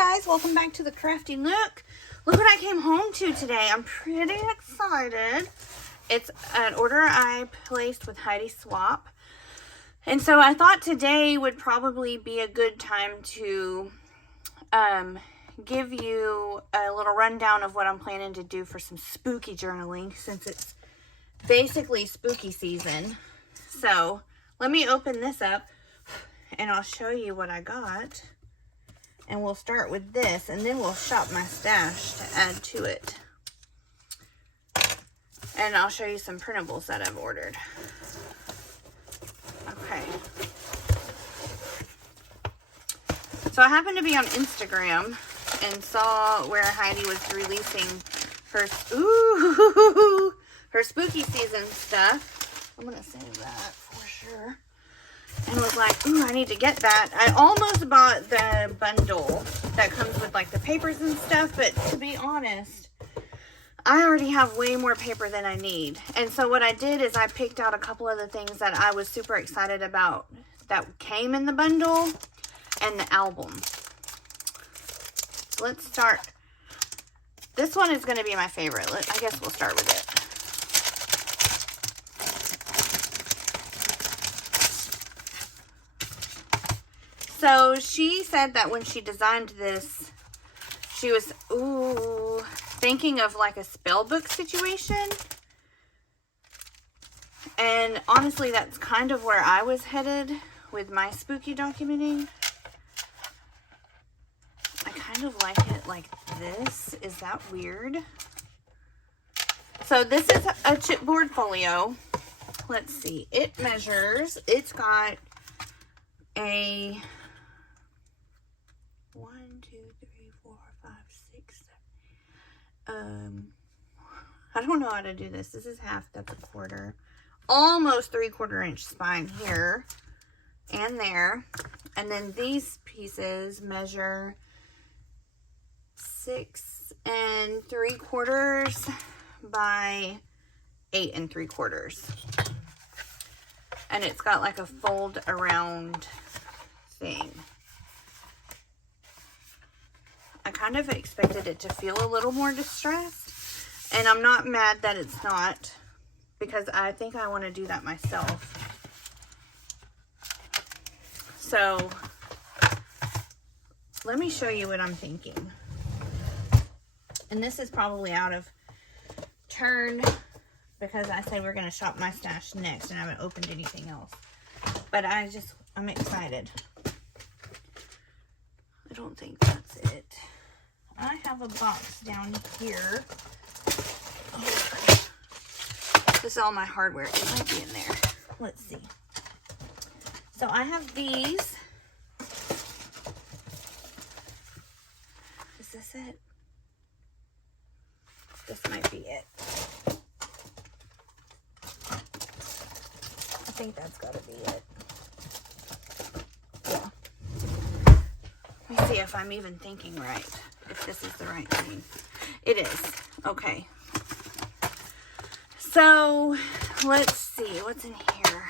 guys, welcome back to the Crafty Nook. Look what I came home to today. I'm pretty excited. It's an order I placed with Heidi Swap. And so I thought today would probably be a good time to give you a little rundown of what I'm planning to do for some spooky journaling, since it's basically spooky season. So let me open this up and I'll show you what I got. And we'll start with this, and then we'll shop my stash to add to it. And I'll show you some printables that I've ordered. Okay. So I happened to be on Instagram and saw where Heidi was releasing her, her spooky season stuff. I'm going to save that for sure. And was like, ooh, I need to get that. I almost bought the bundle that comes with like the papers and stuff, but to be honest, I already have way more paper than I need. And so what I did is I picked out a couple of the things that I was super excited about that came in the bundle and the album. So let's start. This one is going to be my favorite. I guess we'll start with it. So she said that when she designed this, she was, thinking of like a spell book situation. And honestly, that's kind of where I was headed with my spooky documenting. I kind of like it like this. Is that weird? So this is a chipboard folio. Let's see. It measures, it's got a 1, 2, 3, 4, 5, 6, 7. I don't know how to do this. This is half, that's a quarter. Almost 3/4 inch spine here and there. And then these pieces measure 6 3/4 by 8 3/4. And it's got like a fold around thing. I kind of expected it to feel a little more distressed, and I'm not mad that it's not, because I think I want to do that myself. So let me show you what I'm thinking. And this is probably out of turn because I said we're going to shop my stash next and I haven't opened anything else. But I'm excited. I don't think that's it. I have a box down here. Oh, this is all my hardware. It might be in there. Let's see. So I have these. Is this it? This might be it. I think that's got to be it. Yeah. Let me see if I'm even thinking right. If this is the right thing. It is. Okay. So, let's see. What's in here?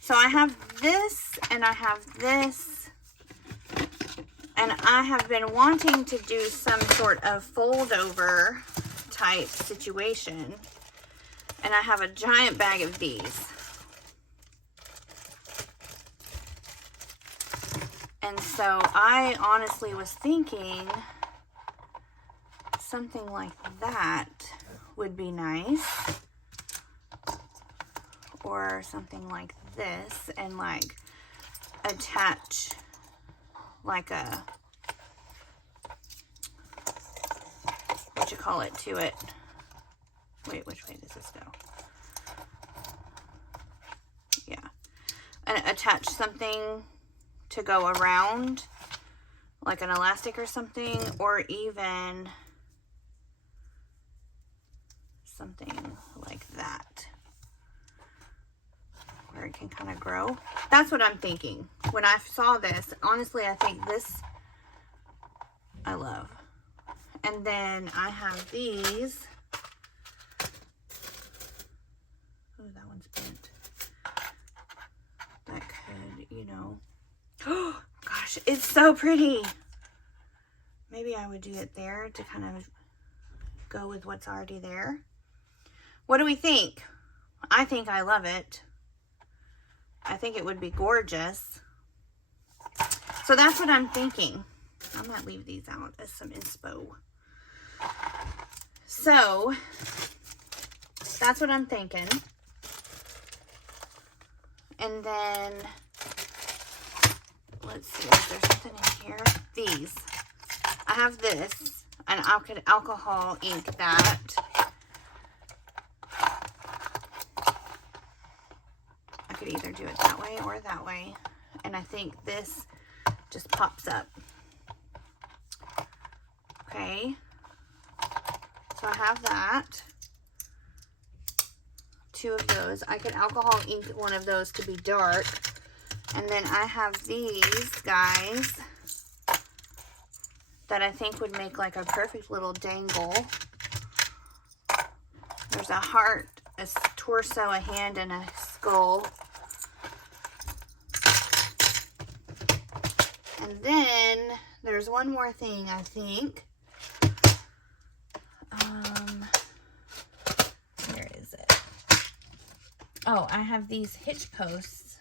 So, I have this and I have this. And I have been wanting to do some sort of fold over type situation. And I have a giant bag of these. And so I honestly was thinking something like that would be nice. Or something like this, and like attach like a, what you call it, to it. Wait, which way does this go? Yeah. And attach something to go around, like an elastic or something, or even something like that, where it can kind of grow. That's what I'm thinking. When I saw this, honestly, I think this I love. And then I have these. Oh, that one's bent. That could, you know. Oh, gosh, gosh, it's so pretty. Maybe I would do it there to kind of go with what's already there. What do we think? I think I love it. I think it would be gorgeous. So that's what I'm thinking. I might leave these out as some inspo. So that's what I'm thinking. And then, let's see, is there something in here? These. I have this, and I could alcohol ink that. I could either do it that way or that way. And I think this just pops up. Okay. So I have that. 2 of those. I could alcohol ink one of those to be dark. And then I have these guys that I think would make like a perfect little dangle. There's a heart, a torso, a hand, and a skull. And then there's one more thing, I think. Where is it? Oh, I have these hitch posts,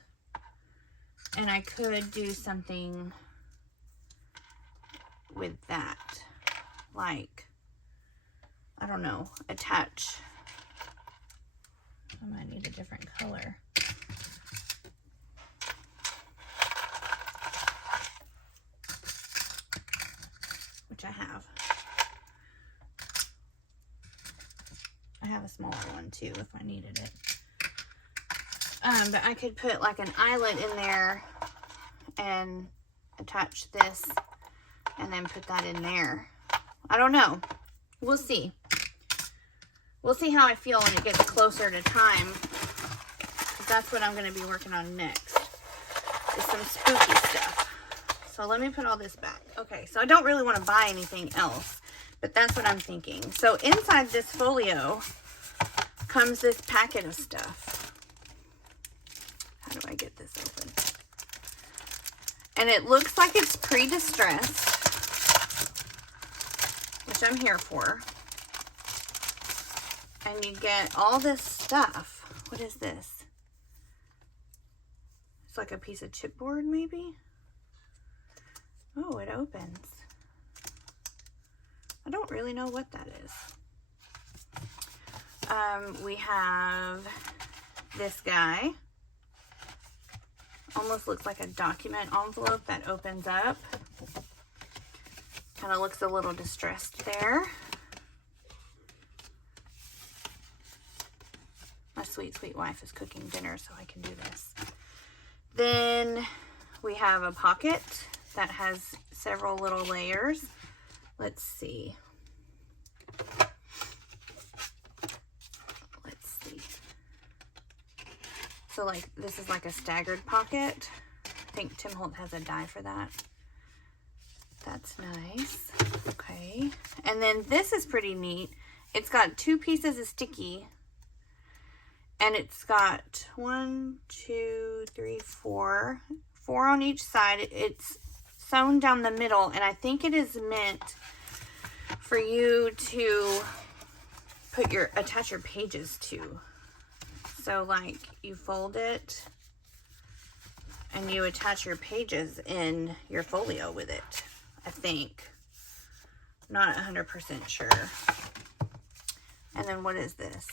and I could do something with that, like, I don't know, attach. I might need a different color. Which I have. I have a smaller one too if I needed it. But I could put like an eyelet in there and attach this and then put that in there. I don't know. We'll see. We'll see how I feel when it gets closer to time. That's what I'm going to be working on next. Is some spooky stuff. So let me put all this back. Okay, so I don't really want to buy anything else, but that's what I'm thinking. So inside this folio comes this packet of stuff. How do I get this open? And it looks like it's pre-distressed, which I'm here for. And you get all this stuff. What is this? It's like a piece of chipboard, maybe? Oh, it opens. I don't really know what that is. We have this guy. Almost looks like a document envelope that opens up. Kind of looks a little distressed there. My sweet, sweet wife is cooking dinner, so I can do this. Then we have a pocket that has several little layers. Let's see. So like, this is like a staggered pocket. I think Tim Holt has a die for that. That's nice. Okay. And then this is pretty neat. It's got 2 pieces of sticky. And it's got 1, 2, 3, 4. 4 on each side. It's sewn down the middle. And I think it is meant for you to put attach your pages to. So like you fold it and you attach your pages in your folio with it, I think. Not 100% sure. And then what is this?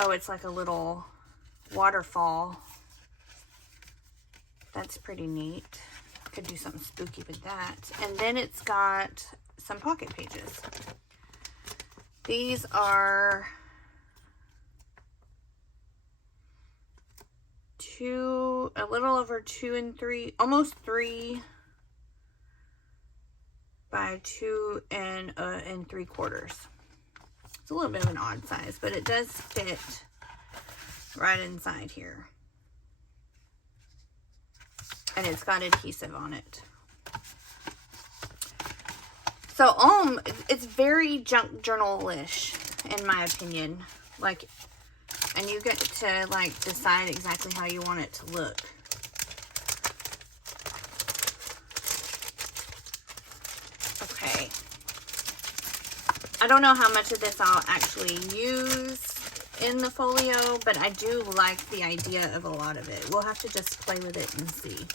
Oh, it's like a little waterfall. That's pretty neat. Could do something spooky with that. And then it's got some pocket pages. These are a little over 2 and 3, almost 3 by 2 and 3/4. It's a little bit of an odd size, but it does fit right inside here. And it's got adhesive on it. So it's very junk journal-ish, in my opinion. Like, and you get to like decide exactly how you want it to look. don't know how much of this I'll actually use in the folio, but I do like the idea of a lot of it. We'll have to just play with it and see.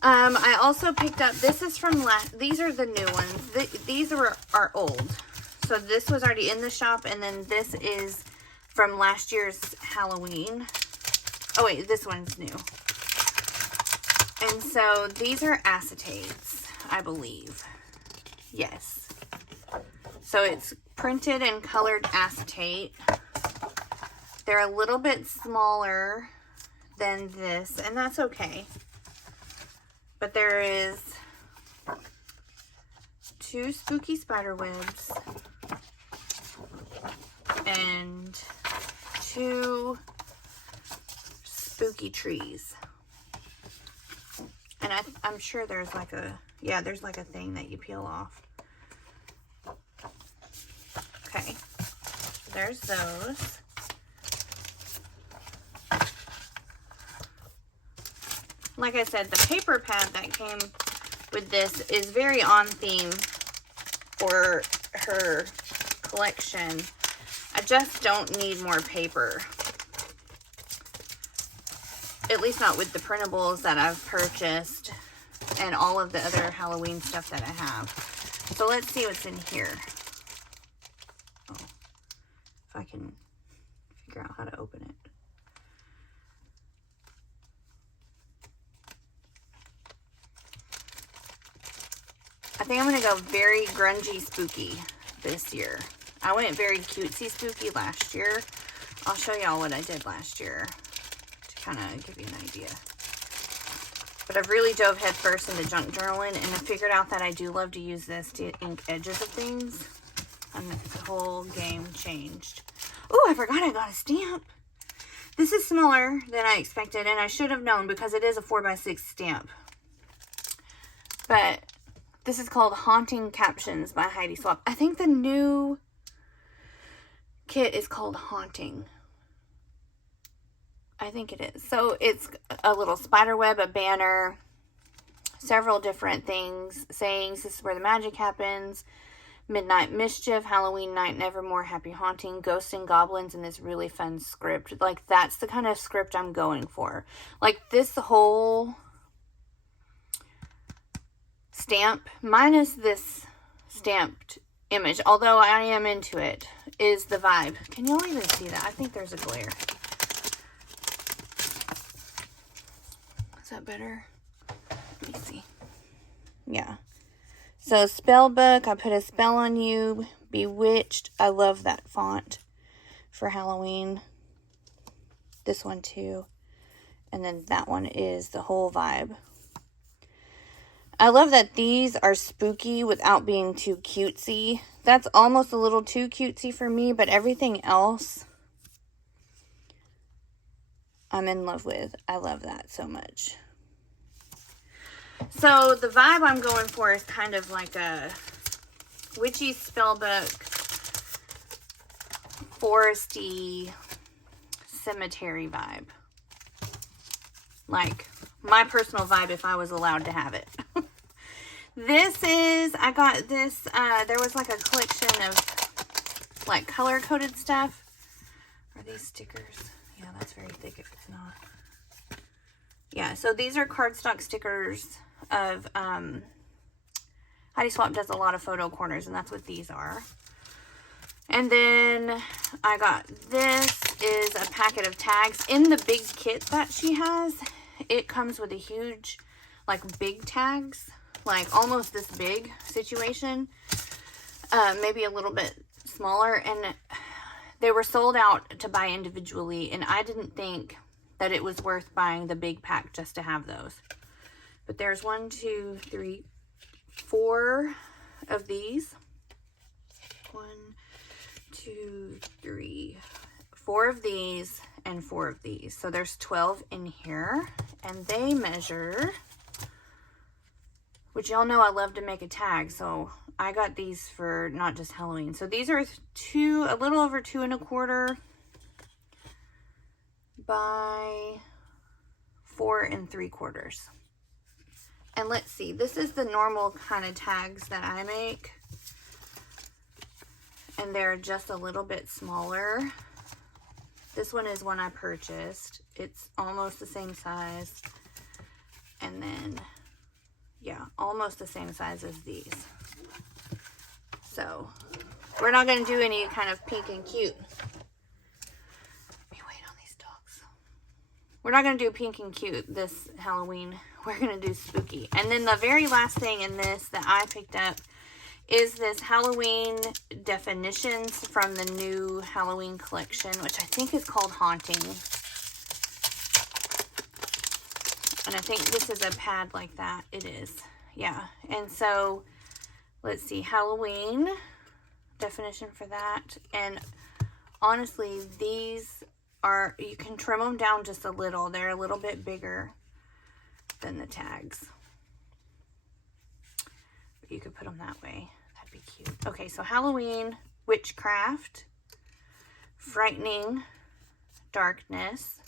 I also picked up, this is from these are the new ones. These are old. So this was already in the shop, and then this is from last year's Halloween. Oh wait, this one's new. And so these are acetates, I believe. Yes. So it's printed and colored acetate. They're a little bit smaller than this, and that's okay. But there is 2 spooky spider webs and 2 spooky trees. And I'm sure there's like a, yeah, there's like a thing that you peel off. Okay, there's those. Like I said, the paper pad that came with this is very on theme for her collection. I just don't need more paper. At least not with the printables that I've purchased and all of the other Halloween stuff that I have. So let's see what's in here. Oh, if I can figure out how to open it. I think I'm going to go very grungy spooky this year. I went very cutesy spooky last year. I'll show y'all what I did last year to kind of give you an idea. But I've really dove head first into junk journaling, and I figured out that I do love to use this to ink edges of things. And the whole game changed. Oh, I forgot I got a stamp. This is smaller than I expected, and I should have known because it is a 4x6 stamp. But this is called Haunting Captions by Heidi Swapp. I think the new kit is called Haunting. I think it is. So it's a little spider web, a banner, several different things, sayings, this is where the magic happens, midnight mischief, Halloween night, nevermore, happy haunting, ghosts and goblins, and this really fun script. Like, that's the kind of script I'm going for. Like, this whole stamp, minus this stamped image, although I am into it, is the vibe. Can y'all even see that? I think there's a glare. Is that better? Let me see. Yeah. So, spell book, I put a spell on you. Bewitched. I love that font for Halloween. This one too. And then that one is the whole vibe. I love that these are spooky without being too cutesy. That's almost a little too cutesy for me, but everything else I'm in love with. I love that so much. So the vibe I'm going for is kind of like a witchy spellbook, foresty, cemetery vibe. Like my personal vibe if I was allowed to have it. This is, I got this, there was like a collection of like color-coded stuff. Are these stickers? Yeah, that's very thick if it's not. Yeah, so these are cardstock stickers of, Heidi Swapp does a lot of photo corners, and that's what these are. And then I got, this is a packet of tags. In the big kit that she has, it comes with a huge, like big tags, like almost this big situation, maybe a little bit smaller, and they were sold out to buy individually, and I didn't think that it was worth buying the big pack just to have those. But there's 1, 2, 3, 4 of these. 1, 2, 3, 4 of these and 4 of these. So there's 12 in here, and they measure, which y'all know I love to make a tag, so I got these for not just Halloween. So these are a little over 2 1/4 by 4 3/4. And let's see, this is the normal kind of tags that I make. and they're just a little bit smaller. This one is one I purchased. It's almost the same size. And then, yeah, almost the same size as these. So, we're not going to do any kind of pink and cute. Let me wait on these dogs. We're not going to do pink and cute this Halloween. We're going to do spooky. And then the very last thing in this that I picked up is this Halloween definitions from the new Halloween collection, which I think is called Haunting. And I think this is a pad like that. It is. Yeah. And so, let's see. Halloween definition for that. And honestly, these are, you can trim them down just a little. They're a little bit bigger than the tags. But you could put them that way. That'd be cute. Okay, so Halloween, witchcraft, frightening, darkness,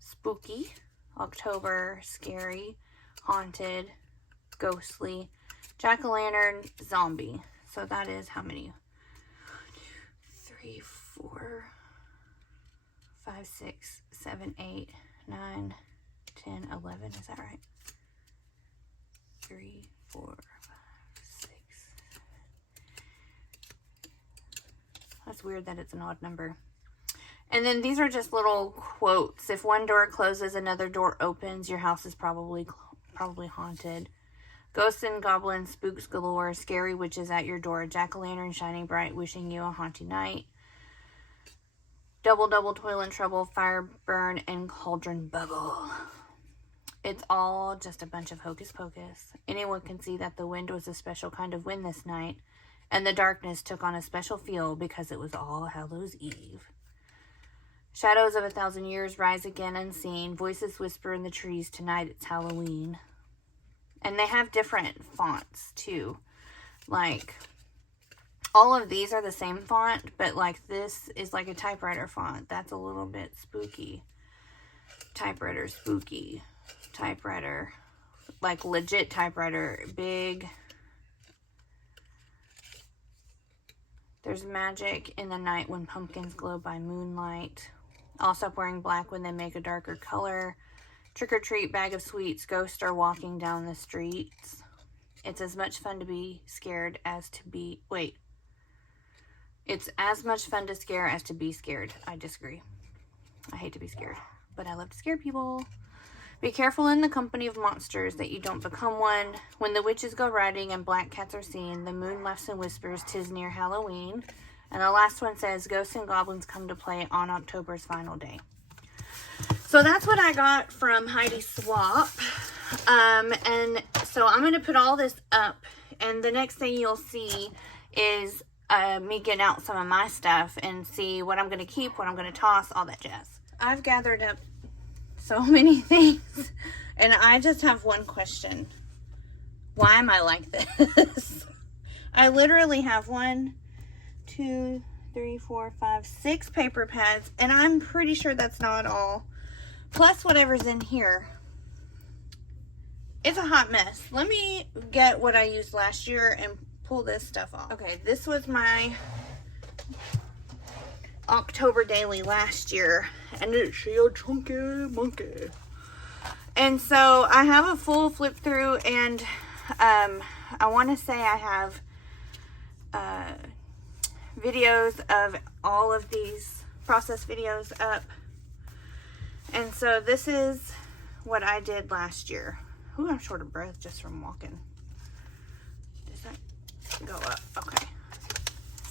spooky, October, scary, haunted, ghostly, jack-o'-lantern, zombie. So that is how many? 1, 2, 3, 4, 5, 6, 7, 8, 9, 10, 11. Is that right? 3, 4, 5, 6. That's weird that it's an odd number. And then these are just little quotes. If one door closes, another door opens. Your house is probably haunted. Ghosts and goblins, spooks galore. Scary witches at your door. Jack-o'-lantern shining bright, wishing you a haunting night. Double, double, toil and trouble. Fire burn and cauldron bubble. It's all just a bunch of hocus pocus. Anyone can see that the wind was a special kind of wind this night. And the darkness took on a special feel because it was All Hallows Eve. Shadows of 1,000 years rise again unseen. Voices whisper in the trees. Tonight it's Halloween. And they have different fonts too. Like, all of these are the same font, but like this is like a typewriter font. That's a little bit spooky. Typewriter, spooky. Typewriter. Like legit typewriter. Big. There's magic in the night when pumpkins glow by moonlight. I'll stop wearing black when they make a darker color. Trick or treat, bag of sweets. Ghosts are walking down the streets. It's as much fun to be scared as to be... Wait. It's as much fun to scare as to be scared. I disagree. I hate to be scared, but I love to scare people. Be careful in the company of monsters that you don't become one. When the witches go riding and black cats are seen, the moon laughs and whispers, 'tis near Halloween. And the last one says, ghosts and goblins come to play on October's final day. So that's what I got from Heidi Swap. And so I'm going to put all this up. And the next thing you'll see is me getting out some of my stuff and see what I'm going to keep, what I'm going to toss, all that jazz. I've gathered up so many things. And I just have one question. Why am I like this? I literally have 1, 2, 3, 4, 5, 6 paper pads, and I'm pretty sure that's not all. Plus whatever's in here. It's a hot mess. Let me get what I used last year and pull this stuff off. Okay, this was my October daily last year, and it's a chunky monkey. And so I have a full flip through, and I want to say I have videos of all of these process videos up. And so this is what I did last year. Ooh, I'm short of breath just from walking. Does that go up? Okay.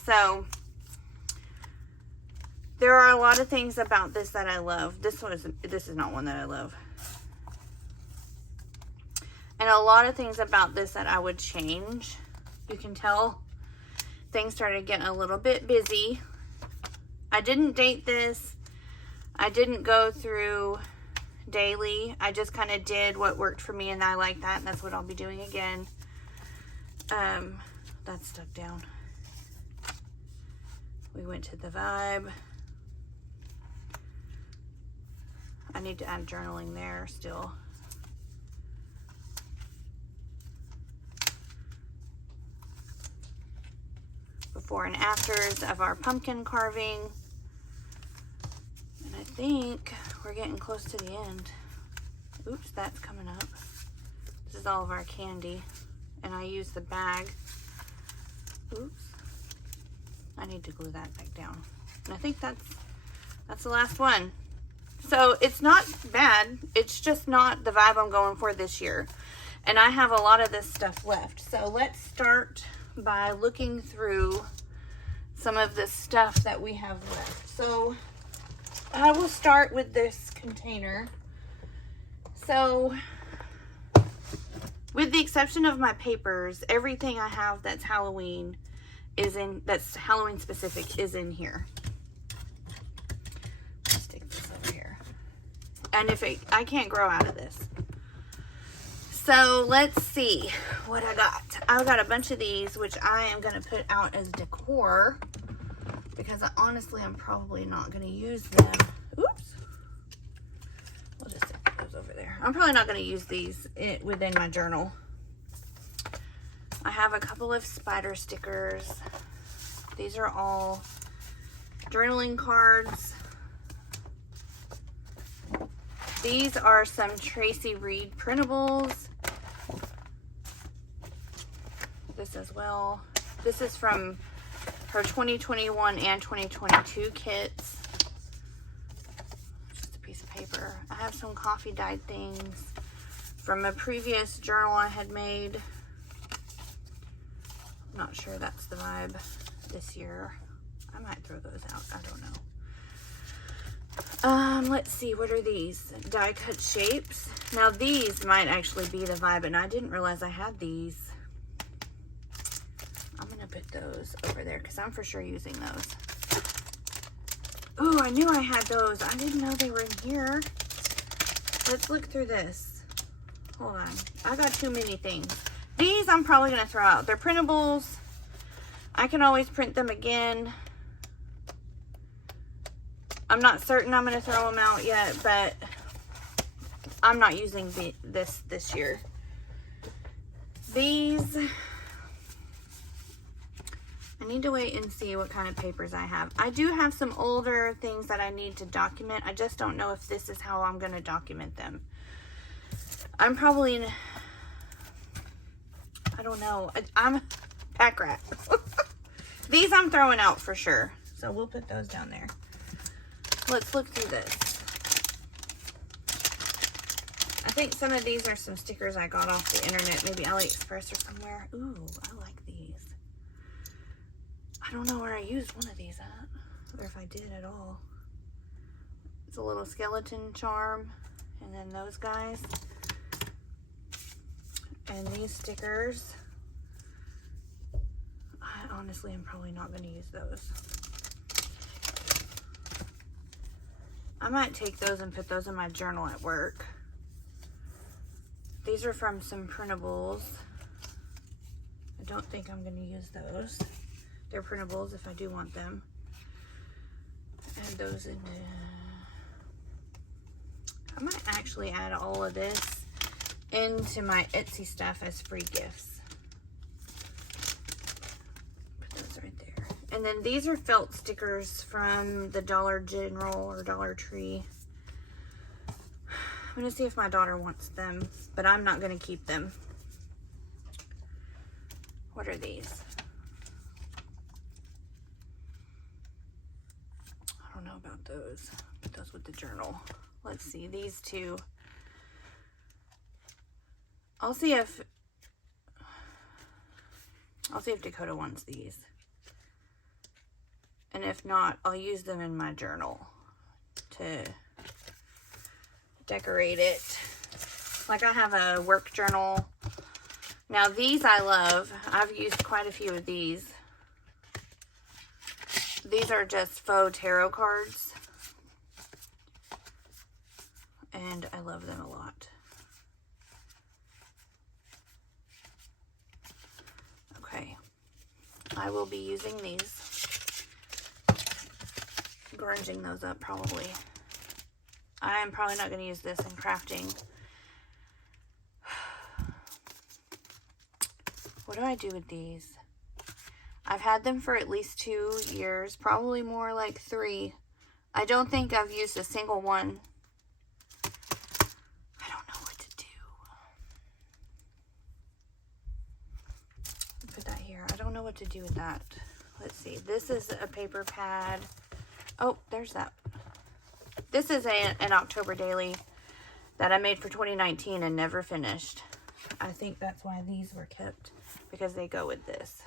So there are a lot of things about this that I love. This is not one that I love. And a lot of things about this that I would change. You can tell things started getting a little bit busy. I didn't date this. I didn't go through daily. I just kind of did what worked for me, and I like that, and that's what I'll be doing again. That's stuck down. We went to the Vibe. I need to add journaling there still. before and afters of our pumpkin carving. And I think we're getting close to the end. Oops, that's coming up. This is all of our candy. And I use the bag. Oops. I need to glue that back down. And I think that's the last one. So it's not bad. It's just not the vibe I'm going for this year. And I have a lot of this stuff left. So let's start by looking through some of the stuff that we have left. So I will start with this container. So with the exception of my papers, everything I have that's Halloween that's Halloween specific is in here. Let's stick this over here. And I can't grow out of this. So let's see what I got. I got a bunch of these, which I am going to put out as decor because honestly, I'm probably not going to use them. Oops. We'll just stick those over there. I'm probably not going to use these within my journal. I have a couple of spider stickers. These are all journaling cards. These are some Tracy Reed printables. This as well. This is from her 2021 and 2022 kits. Just a piece of paper. I have some coffee dyed things from a previous journal I had made. Not sure that's the vibe this year. I might throw those out. I don't know. Let's see. What are these? Die cut shapes. Now these might actually be the vibe, and I didn't realize I had these. I'm gonna put those over there because I'm for sure using those. Oh, I knew I had those. I didn't know they were in here. Let's look through this. Hold on. I got too many things. These I'm probably going to throw out. They're printables. I can always print them again. I'm not certain I'm going to throw them out yet, but I'm not using this year. These, I need to wait and see what kind of papers I have. I do have some older things that I need to document. I just don't know if this is how I'm going to document them. I'm probably I don't know. I'm a pack rat. These I'm throwing out for sure. So we'll put those down there. Let's look through this. I think some of these are some stickers I got off the internet, maybe AliExpress or somewhere. Ooh, I like these. I don't know where I used one of these at, or if I did at all. It's a little skeleton charm, and then those guys. And these stickers, I honestly am probably not going to use those. I might take those and put those in my journal at work. These are from some printables. I don't think I'm going to use those. They're printables if I do want them. Add those in. I might actually add all of this into my Etsy stuff as free gifts. Put those right there. And then these are felt stickers from the Dollar General or Dollar Tree. I'm gonna see if my daughter wants them, but I'm not gonna keep them. What are these? I don't know about those. Put those with the journal. Let's see, these two. I'll see if Dakota wants these. And if not, I'll use them in my journal to decorate it. Like I have a work journal. Now these I love. I've used quite a few of these. These are just faux tarot cards. And I love them a lot. Okay. I will be using these. Grunging those up probably. I am probably not going to use this in crafting. What do I do with these? I've had them for at least 2 years, probably more like 3. I don't think I've used a single one. I don't know what to do. Put that here. I don't know what to do with that. Let's see. This is a paper pad. Oh, there's that. This is an October daily that I made for 2019 and never finished. I think that's why these were kept, because they go with this.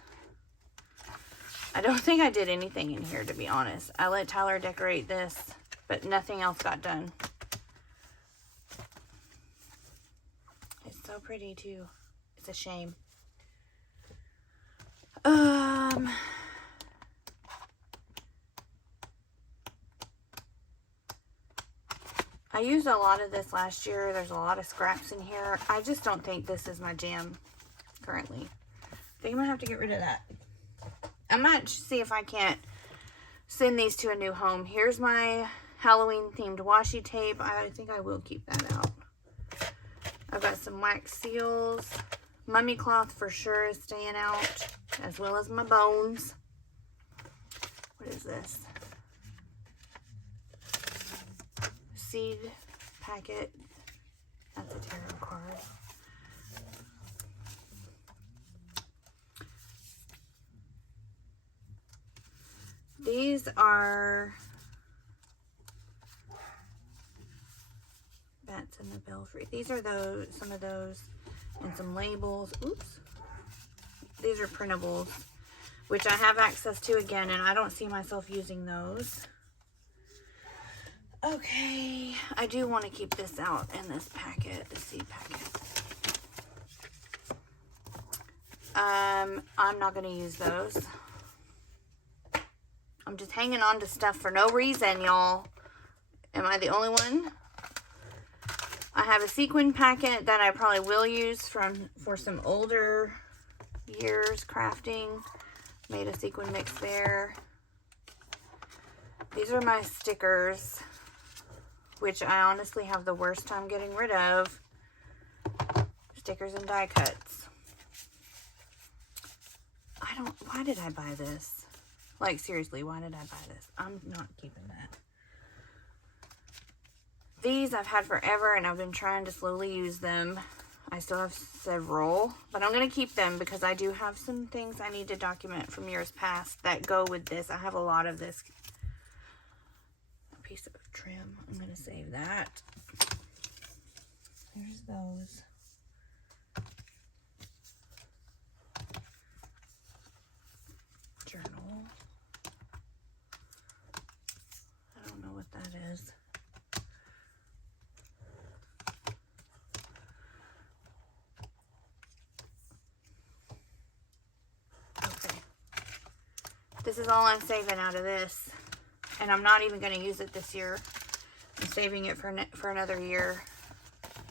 I don't think I did anything in here, to be honest. I let Tyler decorate this, but nothing else got done. It's so pretty too. It's a shame. I used a lot of this last year. There's a lot of scraps in here. I just don't think this is my jam currently. I think I'm gonna have to get rid of that. I might see if I can't send these to a new home. Here's my Halloween themed washi tape. I think I will keep that out. I've got some wax seals. Mummy cloth for sure is staying out, as well as my bones. What is this? Seed packet. That's a tarot card. These are Bats in the Belfry. These are those, some of those, and some labels. Oops. These are printables, which I have access to again, and I don't see myself using those. Okay, I do want to keep this out in this packet, the seed packet. I'm not going to use those. I'm just hanging on to stuff for no reason, y'all. Am I the only one? I have a sequin packet that I probably will use for some older years crafting. Made a sequin mix there. These are my stickers, which I honestly have the worst time getting rid of. Stickers and die cuts. Why did I buy this? Like, seriously, why did I buy this? I'm not keeping that. These I've had forever, and I've been trying to slowly use them. I still have several, but I'm going to keep them because I do have some things I need to document from years past that go with this. I have a lot of this. A piece of trim. I'm going to save that. There's those. Journal. I don't know what that is. Okay. This is all I'm saving out of this. And I'm not even going to use it this year. I'm saving it for another year.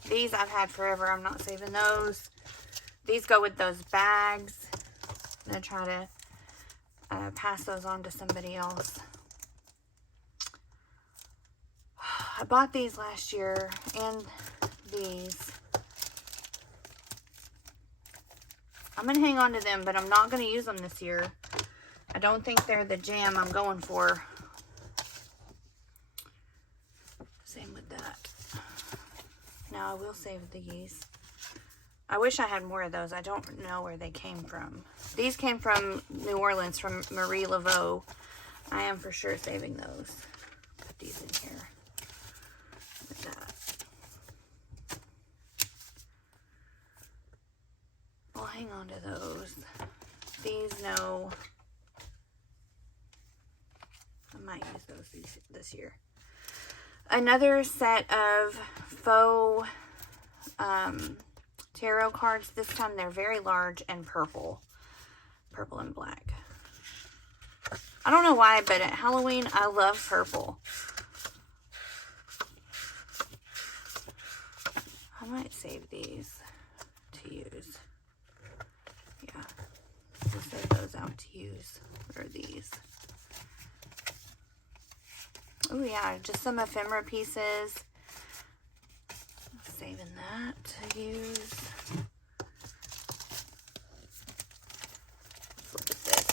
These I've had forever. I'm not saving those. These go with those bags. I'm going to try to pass those on to somebody else. I bought these last year and these. I'm going to hang on to them, but I'm not going to use them this year. I don't think they're the jam I'm going for. Same with that. Now I will save these. I wish I had more of those. I don't know where they came from. These came from New Orleans, from Marie Laveau. I am for sure saving those. Put these in here. Like that. I'll hang on to those. These, no. I might use those this year. Another set of faux tarot cards. This time they're very large and purple. Purple and black. I don't know why, but at Halloween, I love purple. I might save these to use. Yeah. We'll save those out to use. Or these. Oh yeah, just some ephemera pieces. Saving that to use. Let's look at this.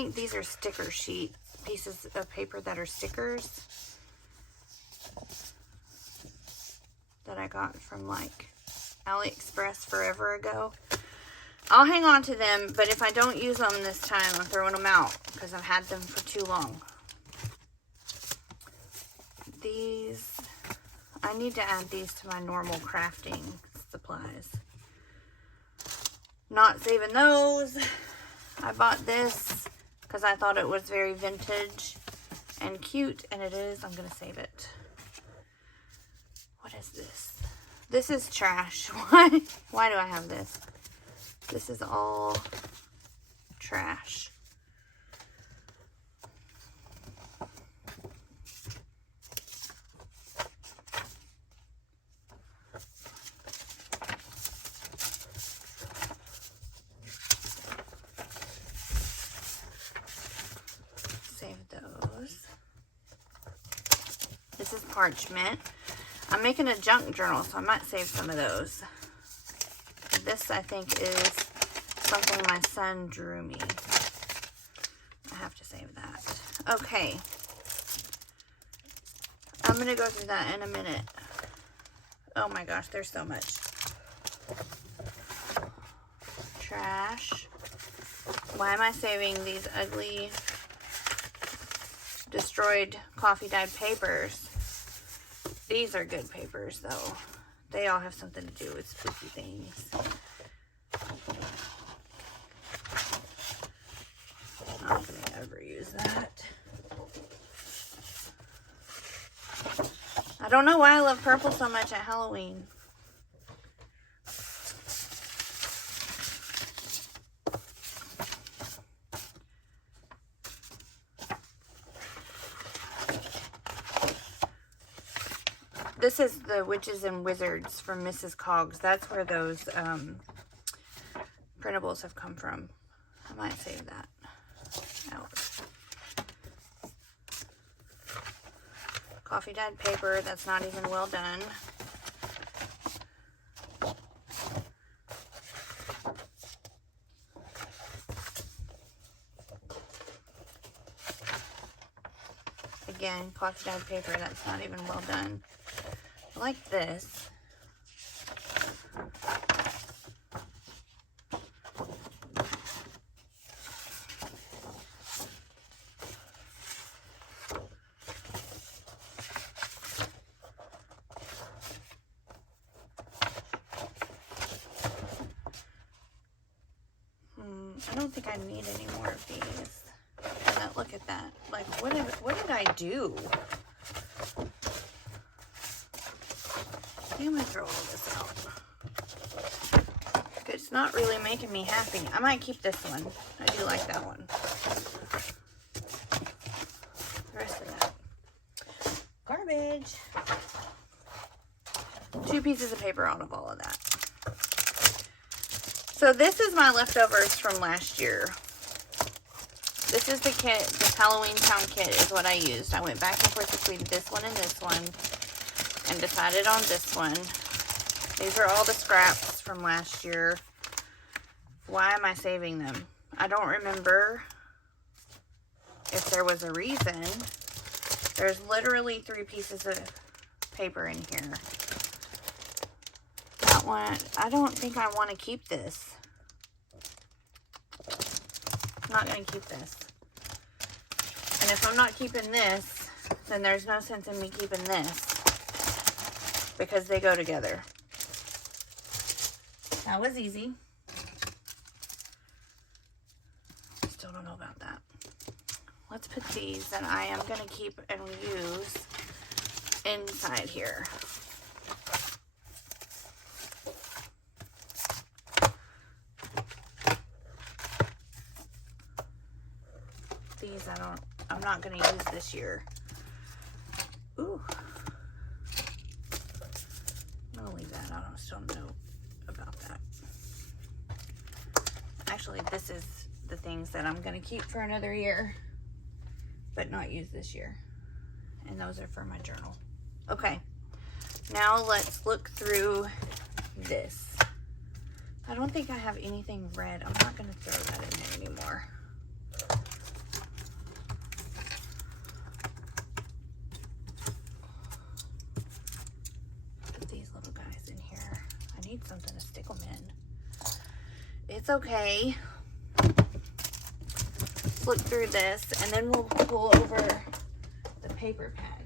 think these are sticker sheet pieces of paper that are stickers that I got from like AliExpress forever ago. I'll hang on to them, but if I don't use them this time, I'm throwing them out because I've had them for too long. These, I need to add these to my normal crafting supplies. Not saving those. I bought this because I thought it was very vintage and cute, and it is. I'm gonna save it. What is this? This is trash. Why do I have this? This is all trash. Save those. This is parchment. I'm making a junk journal, so I might save some of those. This, I think, is something my son drew me. I have to save that. Okay. I'm going to go through that in a minute. Oh my gosh, there's so much. Trash. Why am I saving these ugly, destroyed coffee dyed papers? These are good papers, though. They all have something to do with spooky things. Not gonna ever use that. I don't know why I love purple so much at Halloween. This is the Witches and Wizards from Mrs. Coggs. That's where those printables have come from. I might save that out. Coffee dyed paper that's not even well done. Again, coffee dyed paper that's not even well done. I like this. I don't think I need any more of these. And look at that. Like, what did I do? I think I'm gonna throw all this out. It's not really making me happy. I might keep this one. I do like that one. The rest of that. Garbage. 2 pieces of paper out of all of that. So this is my leftovers from last year. This is the kit, this Halloween Town kit is what I used. I went back and forth between this one and this one and decided on this one. These are all the scraps from last year. Why am I saving them? I don't remember if there was a reason. There's literally 3 pieces of paper in here. That one, I don't think I want to keep this. I'm not going to keep this. And if I'm not keeping this, then there's no sense in me keeping this. Because they go together. That was easy. Still don't know about that. Let's put these that I am going to keep and use inside here. These I'm not going to use this year. Ooh. I'm going to leave that. I still don't know about that. Actually, this is the things that I'm going to keep for another year, but not use this year. And those are for my journal. Okay. Now let's look through this. I don't think I have anything red. I'm not going to throw that in there anymore. need something to stick them in. It's okay. Let's look through this, and then we'll pull over the paper pads.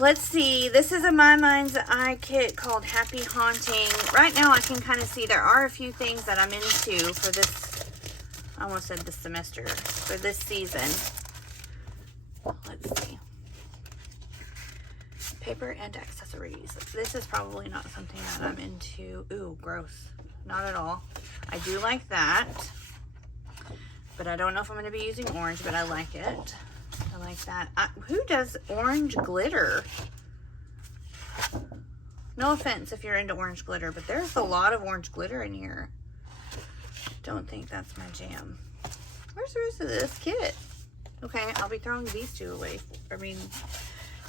Let's see. This is a My Mind's Eye kit called Happy Haunting. Right now, I can kind of see there are a few things that I'm into for this. I almost said this semester. For this season. Let's see. Paper and accessories. This is probably not something that I'm into. Ooh, gross. Not at all. I do like that. But I don't know if I'm going to be using orange, but I like it. I like that. Who does orange glitter? No offense if you're into orange glitter, but there's a lot of orange glitter in here. Don't think that's my jam. Where's the rest of this kit? Okay, I'll be throwing these two away. I mean,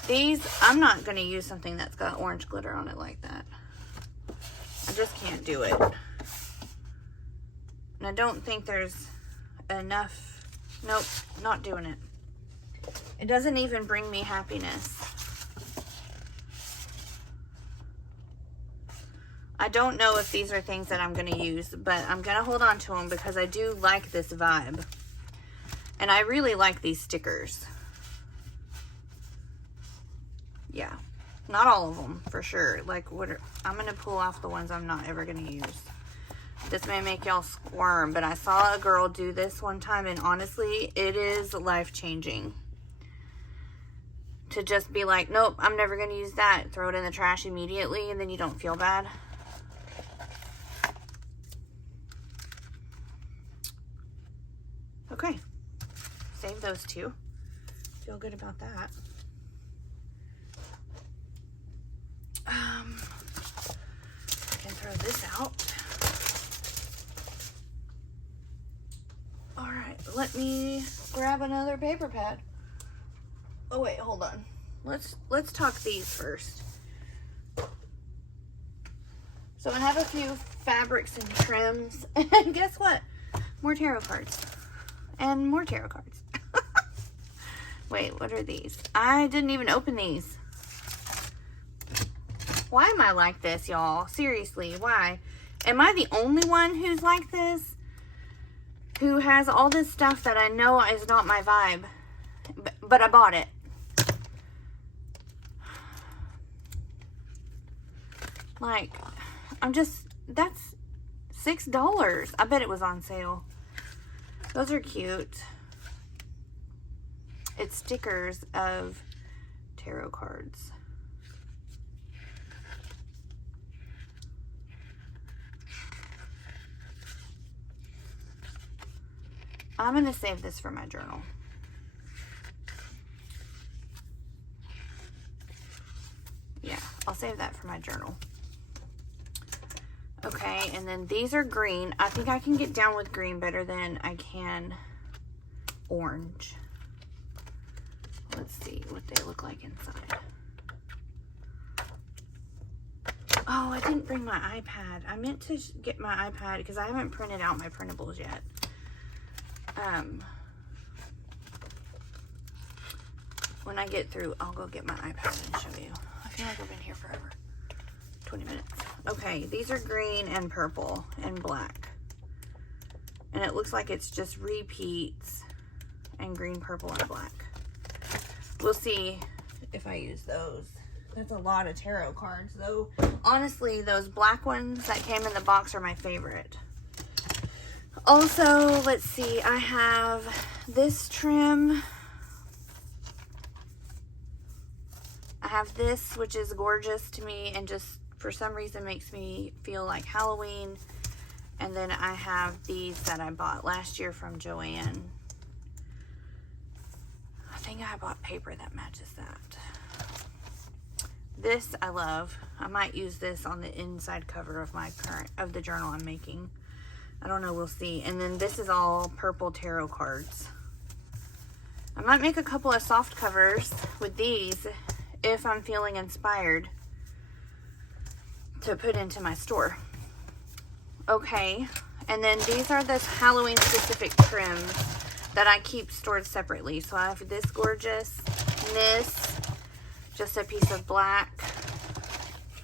these, I'm not going to use something that's got orange glitter on it like that. I just can't do it. And I don't think there's enough. Nope, not doing it. It doesn't even bring me happiness. I don't know if these are things that I'm going to use, but I'm going to hold on to them because I do like this vibe. And I really like these stickers. Yeah. Not all of them, for sure. Like, I'm going to pull off the ones I'm not ever going to use. This may make y'all squirm, but I saw a girl do this one time, and honestly, it is life-changing. To just be like, nope, I'm never going to use that. Throw it in the trash immediately, and then you don't feel bad. Okay. Save those two. Feel good about that. I can throw this out. All right, let me grab another paper pad. Oh wait, hold on. Let's talk these first. So I have a few fabrics and trims, and guess what? More tarot cards. And more tarot cards. Wait, what are these? I didn't even open these. Why am I like this, y'all? Seriously, why? Am I the only one who's like this? Who has all this stuff that I know is not my vibe? But I bought it. Like, that's $6. I bet it was on sale. Those are cute. It's stickers of tarot cards. I'm going to save this for my journal. Yeah, I'll save that for my journal. Okay, and then these are green. I think I can get down with green better than I can orange. Let's see what they look like inside. Oh, I didn't bring my iPad. I meant to get my iPad because I haven't printed out my printables yet. When I get through, I'll go get my iPad and show you. I feel like I've been here forever. 20 minutes. Okay, these are green and purple and black. And it looks like it's just repeats and green, purple, and black. We'll see if I use those. That's a lot of tarot cards, though. Honestly, those black ones that came in the box are my favorite. Also, let's see. I have this trim. I have this, which is gorgeous to me and just for some reason makes me feel like Halloween. And then I have these that I bought last year from Joann. I think I bought paper that matches that. This I love. I might use this on the inside cover of the journal I'm making. I don't know, we'll see. And then this is all purple tarot cards. I might make a couple of soft covers with these if I'm feeling inspired to put into my store. Okay, and then these are the Halloween specific trims that I keep stored separately. So I have this gorgeousness, just a piece of black,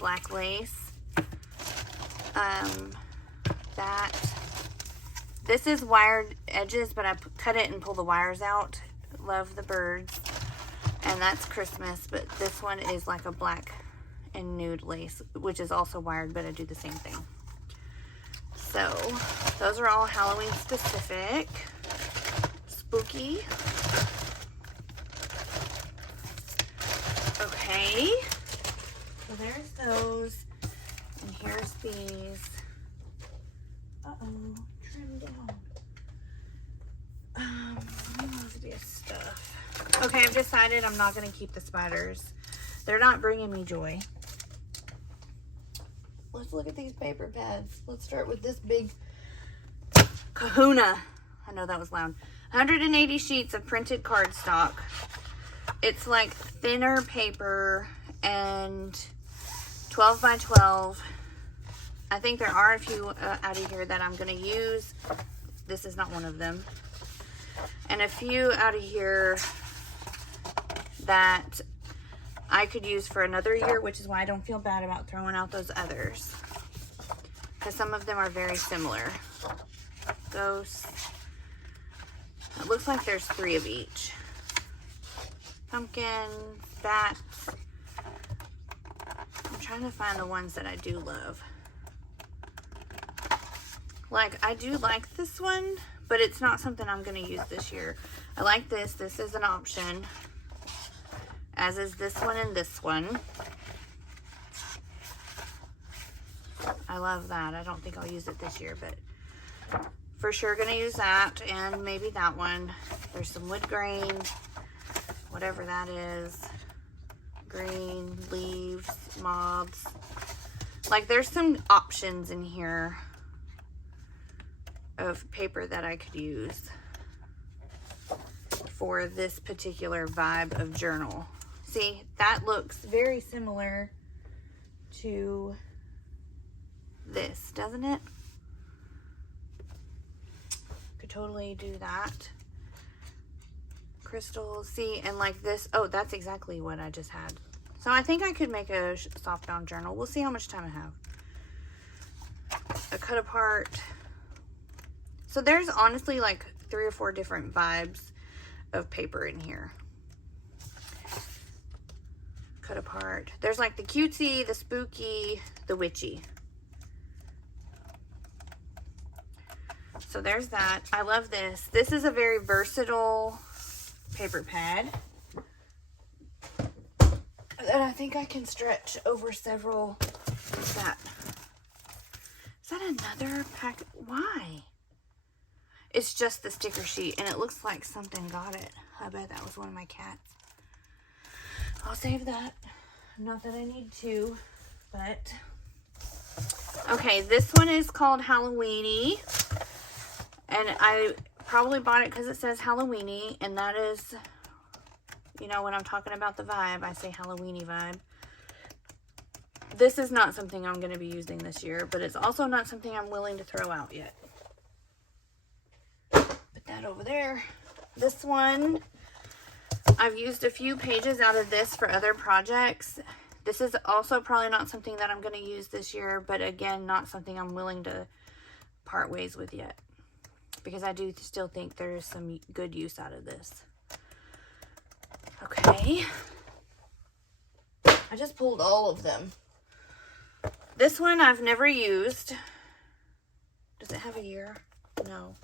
black lace. This is wired edges, but I cut it and pull the wires out. Love the birds. And that's Christmas, but this one is like a black and nude lace, which is also wired, but I do the same thing. So those are all Halloween specific. Spooky. Okay, so there's those, and here's these. Uh-oh, trim down. This stuff. Okay, I've decided I'm not going to keep the spiders. They're not bringing me joy. Let's look at these paper pads. Let's start with this big kahuna. I know that was loud. 180 sheets of printed cardstock. It's like thinner paper and 12 by 12. I think there are a few out of here that I'm going to use. This is not one of them. And a few out of here that I could use for another year, which is why I don't feel bad about throwing out those others. Because some of them are very similar. Ghosts. It looks like there's 3 of each. Pumpkins, bats. I'm trying to find the ones that I do love. Like, I do like this one, but it's not something I'm going to use this year. I like this. This is an option. As is this one and this one. I love that. I don't think I'll use it this year, but for sure going to use that, and maybe that one. There's some wood grain, whatever that is. Green, leaves, mobs. Like, there's some options in here of paper that I could use for this particular vibe of journal. See, that looks very similar to this, doesn't it? Could totally do that. Crystals, see, and like this. Oh, that's exactly what I just had. So I think I could make a soft bound journal. We'll see how much time I have. A cut apart. So there's honestly like 3 or 4 different vibes of paper in here. Cut apart. There's like the cutesy, the spooky, the witchy. So there's that. I love this. This is a very versatile paper pad that I think I can stretch over several. What's that? Is that another pack? Why? It's just the sticker sheet, and it looks like something got it. I bet that was one of my cats. I'll save that. Not that I need to, but... Okay, this one is called Halloweeny. And I probably bought it because it says Halloweeny, and that is, you know, when I'm talking about the vibe, I say Halloweeny vibe. This is not something I'm going to be using this year, but it's also not something I'm willing to throw out yet. Put that over there. This one, I've used a few pages out of this for other projects. This is also probably not something that I'm going to use this year, but again, not something I'm willing to part ways with yet, because I do still think there's some good use out of this. Okay. I just pulled all of them. This one I've never used. Does it have a year? No.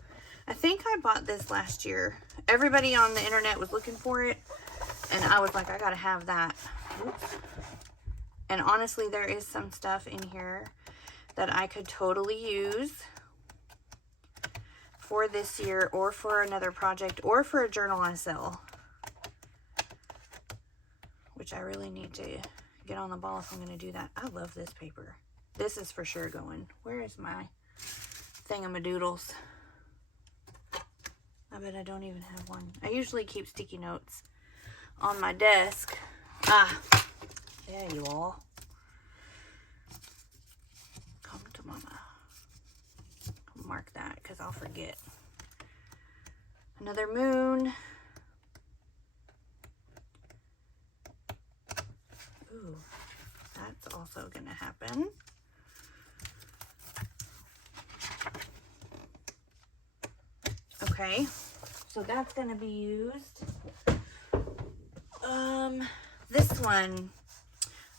I think I bought this last year. Everybody on the internet was looking for it, and I was like, I gotta have that. Oops. And honestly, there is some stuff in here that I could totally use for this year, or for another project, or for a journal I sell, which I really need to get on the ball if I'm going to do that. I love this paper. This is for sure going. Where is my thingamadoodles? I bet I don't even have one. I usually keep sticky notes on my desk. Ah, there you are. Come to mama. Mark that because I'll forget. Another moon. Ooh, that's also going to happen. Okay, so that's going to be used. This one,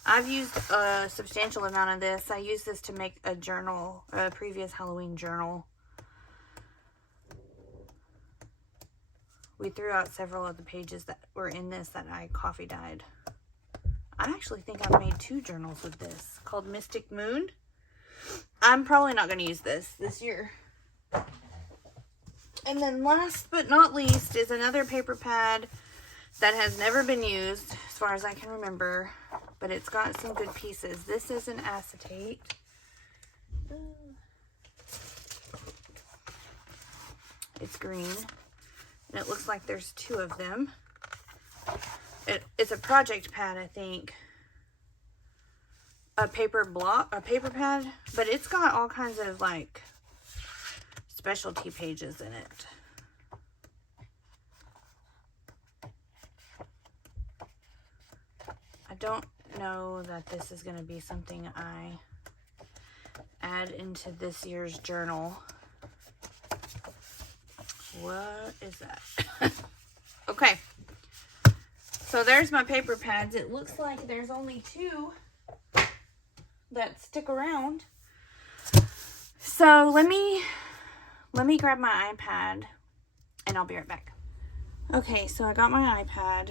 I've used a substantial amount of this. I used this to make a journal, a previous Halloween journal. We threw out several of the pages that were in this that I coffee dyed. I actually think I've made 2 journals with this called Mystic Moon. I'm probably not going to use this year. And then last but not least is another paper pad that has never been used as far as I can remember, but it's got some good pieces. This is an acetate. It's green, and it looks like there's 2 of them. It's a project pad, I think. A paper pad, but it's got all kinds of like specialty pages in it. I don't know that this is going to be something I add into this year's journal. What is that? Okay. So there's my paper pads. It looks like there's only 2 that stick around. So let me grab my iPad and I'll be right back. Okay, so I got my iPad.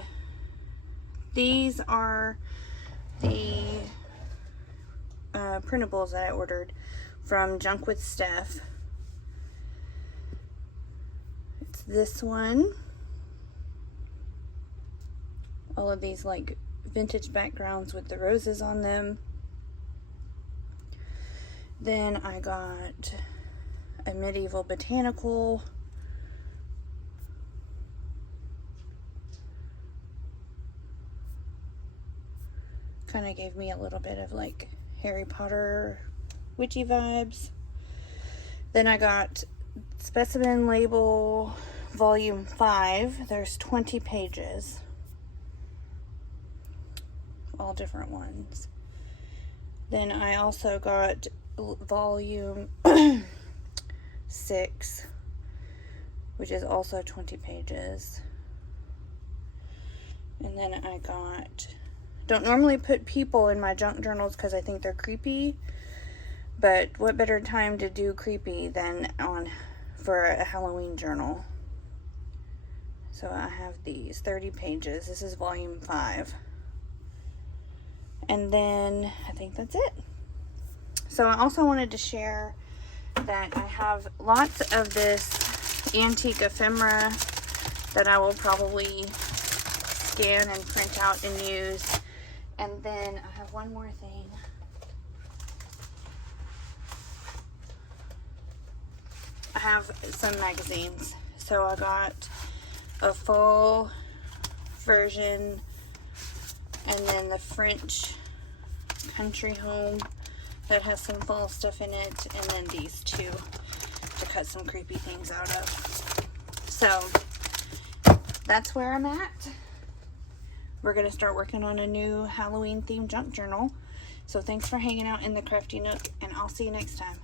These are the printables that I ordered from Junk with Steph. It's this one. All of these like vintage backgrounds with the roses on them. Then I got a medieval botanical. Kind of gave me a little bit of like Harry Potter witchy vibes. Then I got Specimen Label Volume 5. There's 20 pages. All different ones. Then I also got Volume 6, which is also 20 pages. And then I got, don't normally put people in my junk journals because I think they're creepy, but what better time to do creepy than for a Halloween journal. So I have these 30 pages. This is Volume 5. And then I think that's it. So I also wanted to share that I have lots of this antique ephemera that I will probably scan and print out and use. And then I have one more thing. I have some magazines. So I got a fall version, and then the French Country Home that has some fall stuff in it, and then these 2 to cut some creepy things out of. So that's where I'm at. We're going to start working on a new Halloween themed junk journal. So thanks for hanging out in the Crafty Nook, and I'll see you next time.